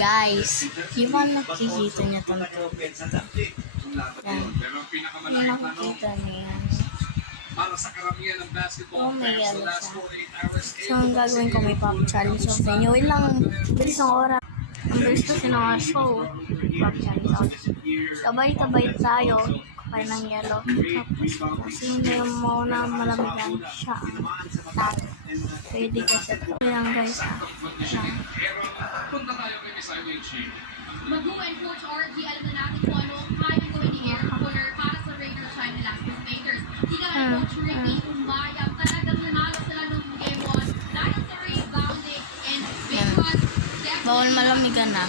Guys, di ba nakikita niya itong tubig? Yan. Yan nakikita niya yan. Oh, may yellow siya. So, ang gagawin ko may pop challenge ako sa inyo. Wait lang, bilis ng oras. Ang bilis kasi ng oras ko. Pop challenge ako. Tabay-tabay tayo. Kapay ng yellow. Kasi hindi mo na malamigan siya ang tayo. Pwede kasi ito. Yan guys. Magu and Coach RG, alam na natin kung ano ang kaya gawin ni Eric Fuller para sa Raiders Shine the Last Makers. Sila na Coach Ricky Umayang, talagang nanalo sila ng game 1 dahil sa rebounding and because Bawal malamigan na.